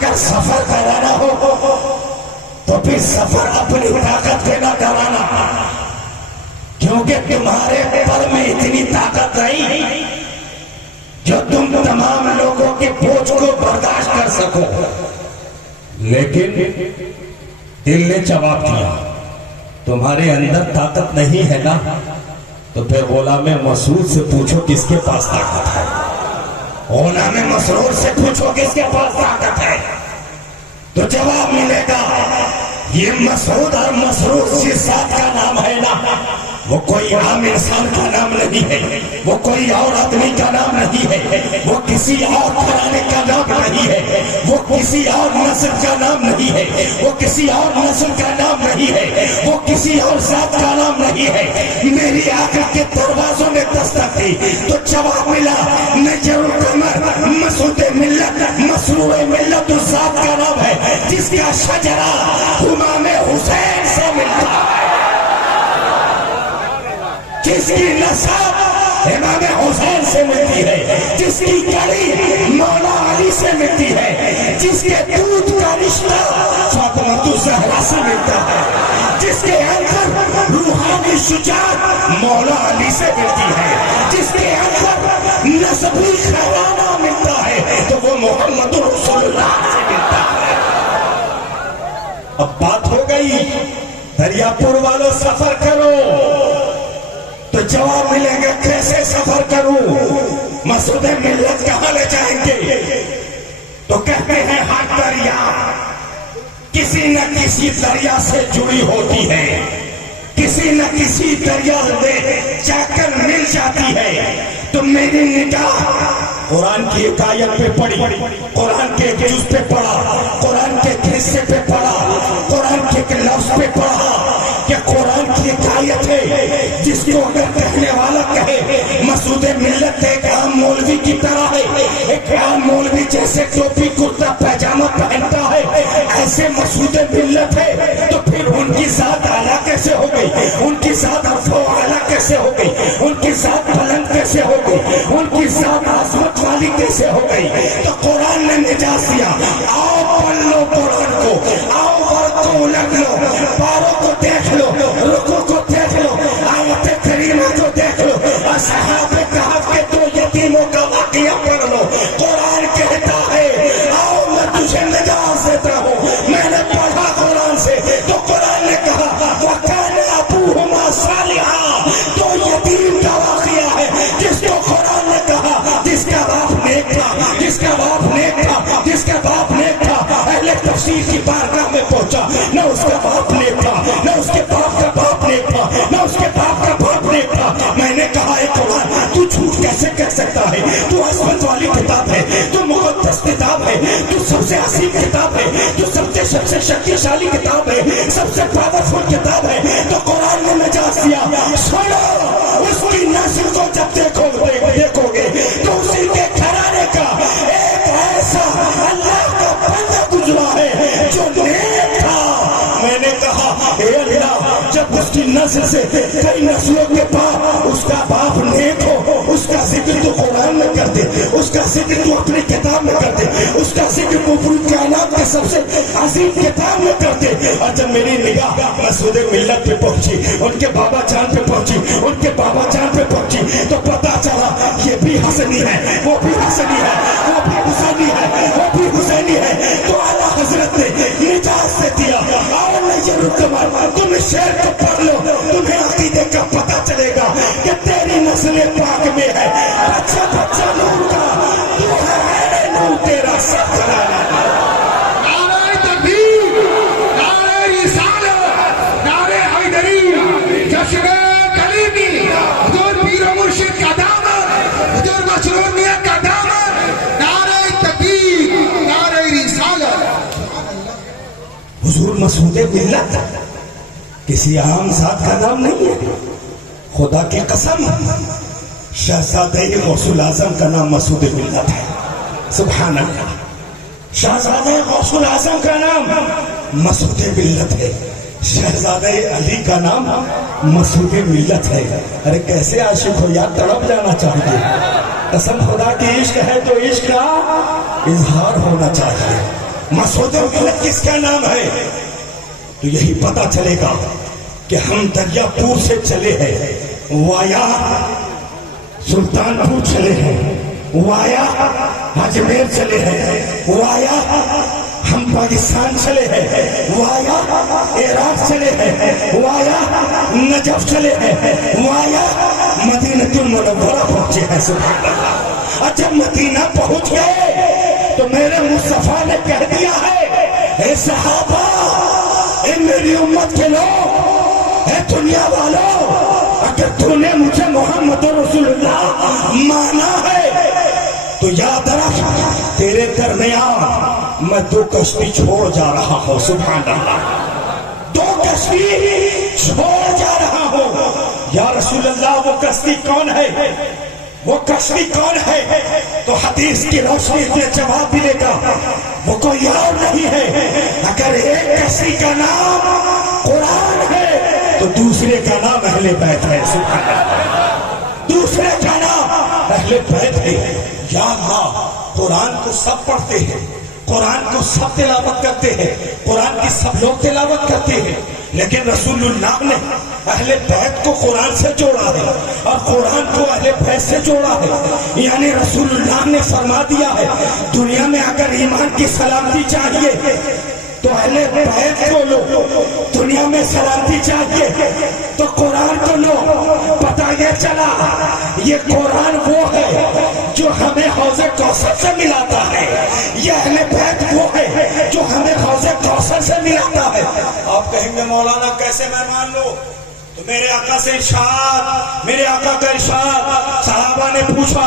اگر سفر کرانا ہو تو پھر سفر اپنی طاقت پہ نہ کرانا، کیونکہ تمہارے پر میں اتنی طاقت نہیں جو تم تمام لوگوں کے بوجھ کو برداشت کر سکو۔ لیکن دل نے جواب دیا تمہارے اندر طاقت نہیں ہے نا، تو پھر غلام مسعود سے پوچھو کس کے پاس طاقت ہے، غلام مسرور سے پوچھو کس کے پاس طاقت ہے، تو جواب ملے گا یہ مسعود اور مسرور جس ذات کا نام ہے نا، وہ کوئی عام انسان کا نام نہیں ہے، وہ کوئی اور آدمی کا نام نہیں ہے، وہ کسی اور گھرانے کا نام نہیں ہے، وہ کسی اور نسل کا نام نہیں ہے، وہ کسی اور نسل کا نام نہیں ہے، وہ کسی اور ذات کا نام نہیں ہے۔ میری آقا کے دروازوں نے دستک دی تو جواب ملا نجر القمر مسعود ملت مسرور ملت اس ذات کا نام ہے جس کا شجرہ امام حسین سے ملتا ہے، جس کی نسب امام حسین سے ملتی ہے، جس کی کڑی مولا علی سے ملتی ہے، جس کے دودھ کا رشتہ فاطمہ الزہرا سے ملتا ہے، جس کے اندر روحانی شجاعت مولا علی سے ملتی ہے، جس کے اندر نسبی خزانہ ملتا ہے تو وہ محمد رسول اللہ سے ملتا ہے۔ اب بات ہو گئی دریا پور والوں سفر کرو، تو جواب ملیں گے کیسے سفر کروں، مسعود ملت کہاں لے جائیں گے، تو کہتے ہیں ہر دریا کسی نہ کسی دریا سے جڑی ہوتی ہے، کسی نہ کسی دریا میں جا کر مل جاتی ہے۔ تو میری نگاہ قرآن کی ایک آیت پہ پڑی، قرآن کے ایک جز پہ پڑھا، قرآن کے ایک حصے پہ پڑھا، قرآن کے ایک لفظ پہ پڑھا کہ قرآن کی ایک آیت ہے جس کو اگر کہنے والا کہے مسعود ملت ایک عام مولوی کی طرح ہے، ایک عام مولوی جیسے ٹوپی کرتا پیجامہ پہنتا ہے ایسے مسعود ملت ہے، تو پھر ان کی ذات اعلیٰ کیسے ہو گئی، ان کی ذات ارفع و اعلیٰ کیسے ہو گئی، ان کی ذات بلند کیسے ہو گئی، ان کی ذات عظمت والی کیسے ہو گئی۔ تو قرآن نے نجات دیا، آؤ پڑھ لو قرآن کو، آؤ ورق کو الٹ لو، پاروں کو دیکھ لو، رکوع کو دیکھ لو، آیت کریمہ کو دیکھ لو، اصحاب کہف کے دو یتیموں کا واقعہ پڑھ لو۔ قرآن کہتا ہے آؤ میں تجھے نجات دیتا ہوں، میں نے پڑھا قرآن سے تو قرآن نے کہا وَكَانَ أَبُوهُمَا صَالِحًا، تو یتیم کا واقعہ ہے جس کو قرآن نے کہا جس کا باپ نیک تھا، جس کا باپ نیک تھا، جس کا باپ نیک تھا، اہل تفسیر کی بارگاہ میں پہنچا، نہ اس کا باپ نیک تھا، نہ اس کے باپ کا باپ نیک تھا، نہ اس کے باپ کا باپ نیک تھا۔ میں نے کہا اے قرآن تو جھوٹ کیسے کہہ سکتا ہے، تو عظمت والی کتاب ہے، تو مقدس کتاب ہے، تو سب سے عظیم کتاب ہے، تو سب سے شکتیشالی کتاب ہے، سب سے پاورفل کتاب ہے، تو قرآن نے نجات دیا۔ سنو اس کی نسل کو جب دیکھو گے تو اسی کے گھرانے کا ایک ایسا اللہ کا بندہ گزرا ہے جو نیک تھا۔ میں نے کہا اے اللہ جب اس کی نسل سے کئی نسلوں کے بعد اس کا باپ نیک ہو، اس کا ذکر تو قرآن میں کر دے، اس کا ذکر تو اپنی کتاب میں کر دے، اس کا ذکر تو پوری کائنات کے سب سے عظیم کتاب میں کر دے۔ اور جب میری نگاہ مسعود ملت پہ پہنچی، ان کے بابا جان پہ پہنچی، ان کے بابا جان پہ پہنچی، تو پتا چلا یہ بھی حسنی ہے، وہ بھی حسنی ہے، وہ بھی حسینی ہے، وہ بھی حسینی ہے۔ تو اعلیٰ حضرت نے نجات سے دیا۔ اور میں یہ رکمار تم اس شعر کو پڑھ لو، تمہیں عقیدے کا پتہ چلے گا کہ تیری نسل پاک میں ہے بچہ بچہ نور کا، تو ہے نور تیرا سب جلانا۔ نعرہ تکبیر، نعرہ رسالت، نعرہ حیدری، جشن کلیمی، حضور پیر و مرشد کا دامن، حضور مسرور میاں کا دامن، نعرہ تکبیر، نعرہ رسالت۔ حضور مسعود ملت کسی عام ذات کا نام نہیں ہے، خدا کی قسم شہزادہ غوث الاعظم کا نام مسعود ملت ہے۔ سبحان اللہ، شہزادہ غوث الاعظم کا نام مسعود ملت ہے، شہزادہ علی کا نام مسعود ملت ہے۔ ارے کیسے عاشق ہو یار، تڑپ جانا چاہیے۔ قسم خدا کی عشق ہے تو عشق کا اظہار ہونا چاہیے۔ مسعود ملت کس کا نام ہے؟ تو یہی پتا چلے گا کہ ہم دریا پور سے چلے ہیں، وایا سلطان پور چلے ہیں، وایا اجمیر چلے ہیں، وایا ہم پاکستان چلے ہیں، وایا عراق چلے ہیں، وایا نجف چلے ہیں، وایا مدینہ المنورہ پہنچے ہیں۔ سبحان اللہ۔ اور جب مدینہ پہنچ گئے تو میرے مصطفیٰ نے کہہ دیا ہے، اے صحابہ، اے میری امت کے لوگ، اے دنیا والوں، اگر تو نے مجھے محمد رسول اللہ مانا ہے تو یاد رکھ، تیرے درمیان میں 2 کشتی چھوڑ جا رہا ہوں۔ سبحان اللہ، 2 کشتی چھوڑ جا رہا ہوں۔ یا رسول اللہ، وہ کشتی کون ہے؟ وہ کشتی کون ہے؟ تو حدیث کی روشنی نے جواب ملے گا، وہ کوئی اور نہیں ہے۔ اگر ایک کشتی کا نام قرآن ہے تو دوسرے کا نام اہل بیت ہے۔ سبحان اللہ، دوسرے کا نام اہل بیت ہے۔ یا اللہ، قرآن کو سب پڑھتے ہیں، قرآن کو سب تلاوت کرتے ہیں، قرآن کی سب لوگ تلاوت کرتے ہیں، لیکن رسول اللہ نے اہل بیت کو قرآن سے جوڑا ہے اور قرآن کو اہل بیت سے جوڑا ہے۔ یعنی رسول اللہ نے فرما دیا ہے، دنیا میں اگر ایمان کی سلامتی چاہیے تو اہل بیت کو لو، دنیا میں سلامتی چاہیے تو قرآن کو لو۔ پتہ یہ چلا، یہ قرآن وہ ہے جو ہمیں حوض کوثر سے ملاتا ہے، یہ اہل بیت وہ ہے جو ہمیں حوض کوثر سے ملاتا ہے۔ آپ کہیں گے مولانا کیسے میں مان لوں؟ تو میرے آقا سے ارشاد، میرے آقا کا ارشاد، صحابہ نے پوچھا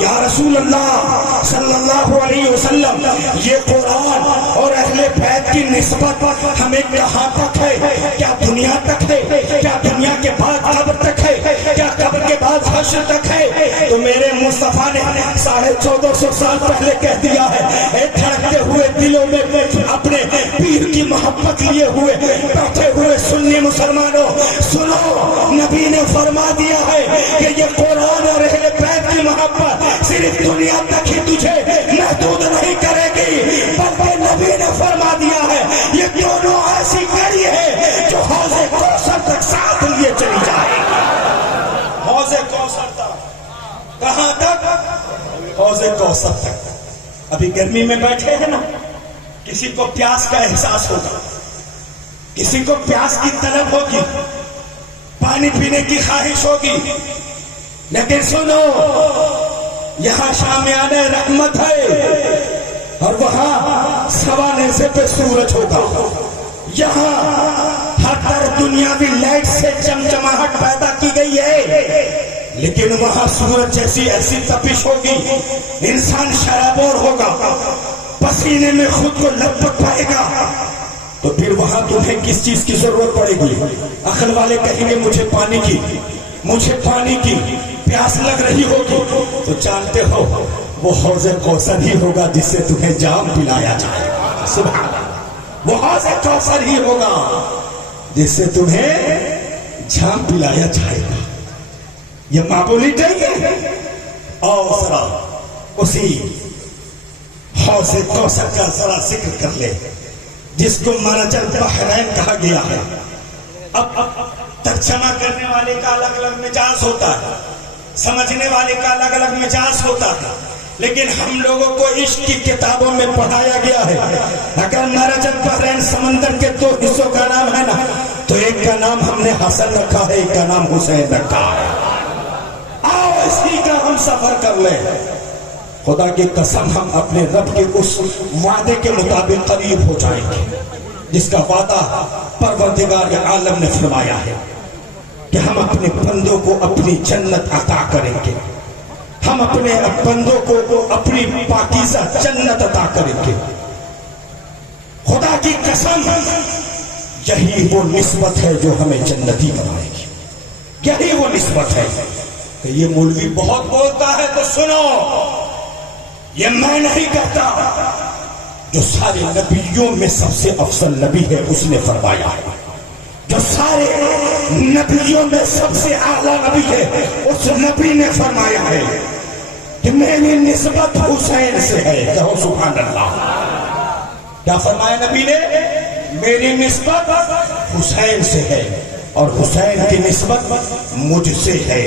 یا رسول اللہ صلی اللہ علیہ وسلم، یہ قرآن اور اہل بیت کی نسبت ہمیں کہاں تک ہے؟ کیا دنیا تک ہے؟ کیا دنیا کے بعد قبر تک ہے؟ کیا قبر کے بعد حشر تک ہے؟ تو میرے مصطفیٰ نے 1450 سال پہلے کہہ دیا ہے، اے دھڑکتے ہوئے دلوں میں اپنے پیر کی محبت لیے ہوئے بیٹھے ہوئے سنی مسلمانوں، سنو، نبی نے فرما دیا ہے کہ یہ قرآن اور اہل بیت کی محبت صرف دنیا تک ہی تجھے محدود نہیں کرے گی، بلکہ نبی نے فرما دیا ہے یہ دونوں ایسی کڑی ہے جو حوض کوثر تک ساتھ لیے چلی جائے گی۔ حوض کوثر تک، کہاں تک؟ حوض کوثر تک۔ ابھی گرمی میں بیٹھے ہیں نا، کسی کو پیاس کا احساس ہوگا، کسی کو پیاس کی طلب ہوگی، پانی پینے کی خواہش ہوگی، لیکن سنو، یہاں شامیان رحمت ہے اور وہاں سوانے سے پہ سورج ہوگا، یہاں ہر طرف دنیاوی لائٹ سے چمچماہٹ پیدا کی گئی ہے، لیکن وہاں سورج جیسی ایسی تپش ہوگی، انسان شرابور ہوگا، پسینے میں خود کو لپٹ پائے گا، تو پھر وہاں تمہیں کس چیز کی ضرورت پڑے گی؟ عقل والے کہیں گے مجھے پانی کی، مجھے پانی کی پیاس لگ رہی ہوگی، تو جانتے ہو وہ حوض کوثر ہی ہوگا جس سے تمہیں جام پلایا جائے گا۔ سبحان اللہ، وہ حوض کوثر ہی ہوگا جس سے تمہیں جام پلایا جائے گا۔ یہ معمولی نہیں ہے، اور ذرا اسی حوض کوثر کا ذرا ذکر کر لے جس کو مرج البحرین کہا گیا ہے۔ اب ترجمہ کرنے والے کا الگ الگ مجاز ہوتا ہے، سمجھنے والے کا الگ الگ مجاز ہوتا ہے، لیکن ہم لوگوں کو عشق کی کتابوں میں پڑھایا گیا ہے، اگر مرج البحرین سمندر کے 2 حصوں کا نام ہے نا، تو ایک کا نام ہم نے حسن رکھا ہے، ایک کا نام حسین رکھا ہے۔ آؤ اسی کا ہم سفر کر لیں۔ خدا کی قسم ہم اپنے رب کے اس وعدے کے مطابق قریب ہو جائیں گے جس کا وعدہ پروردگار عالم نے فرمایا ہے کہ ہم اپنے بندوں کو اپنی جنت عطا کریں گے، ہم اپنے بندوں کو اپنی پاکیزہ جنت عطا کریں گے۔ خدا کی قسم یہی وہ نسبت ہے جو ہمیں جنتی بنائے گی، یہی وہ نسبت ہے۔ کہ یہ مولوی بہت بولتا ہے تو سنو، یہ میں نہیں کہتا، جو سارے نبیوں میں سب سے افضل نبی ہے اس نے فرمایا ہے، جو سارے نبیوں میں سب سے اعلیٰ نبی ہے اس نبی نے فرمایا ہے کہ میری نسبت حسین سے ہے۔ کہو سبحان اللہ۔ کیا فرمایا نبی نے؟ میری نسبت حسین سے ہے اور حسین کی نسبت مجھ سے ہے.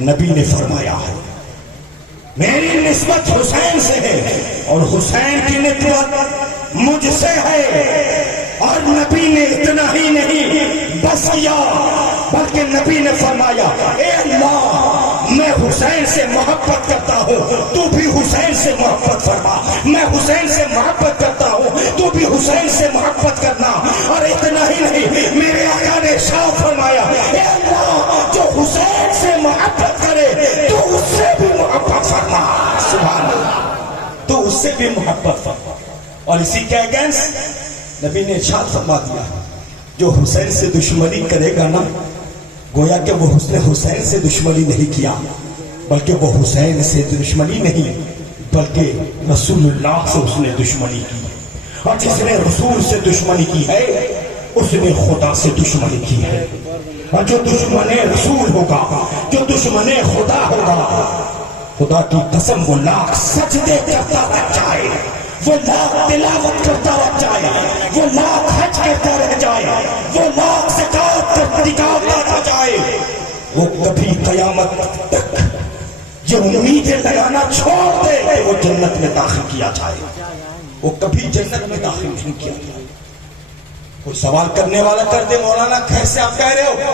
نبی نے فرمایا ہے میری نسبت حسین سے ہے اور حسین کی نسبت مجھ سے ہے. اور نبی نے اتنا ہی نہیں بس کیا بلکہ نبی نے فرمایا اے اللہ میں حسین سے محبت کرتا ہوں تو بھی حسین سے محبت فرما. میں حسین سے محبت کرتا ہوں تو بھی حسین سے محبت کرنا. اور اتنا ہی نہیں میرے آقا نے ارشاد فرمایا اے اللہ جو حسین سے محبت کرے تو اس سے بھی محبت فرما. سبحان اللہ. تو اس سے بھی محبت فرما. اور اسی کے اگینسٹ نبی نے ارشاد فرما دیا جو حسین سے دشمنی کرے گا نا گویا کہ وہ حسین سے دشمنی نہیں کیا بلکہ وہ حسین سے دشمنی نہیں بلکہ رسول اللہ سے اس نے دشمنی کی. اور جس نے رسول سے دشمنی کی ہے اس نے خدا سے دشمنی کی ہے. اور جو دشمن رسول ہوگا جو دشمن خدا ہوگا خدا کی قسم وہ لاکھ سجدے کرتا رہ جائے وہ لاکھ تلاوت کرتا رہ جائے وہ لاکھ حج کرتا رہ جائے وہ لاکھ زکات نکالتا رہ جائے وہ کبھی قیامت تک یہ امیدیں لگانا چھوڑ دے کہ وہ جنت میں داخل کیا جائے. وہ کبھی جنت میں داخل نہیں کیا جائے. کوئی سوال کرنے والا کر دے مولانا کیسے آپ کہہ رہے ہو؟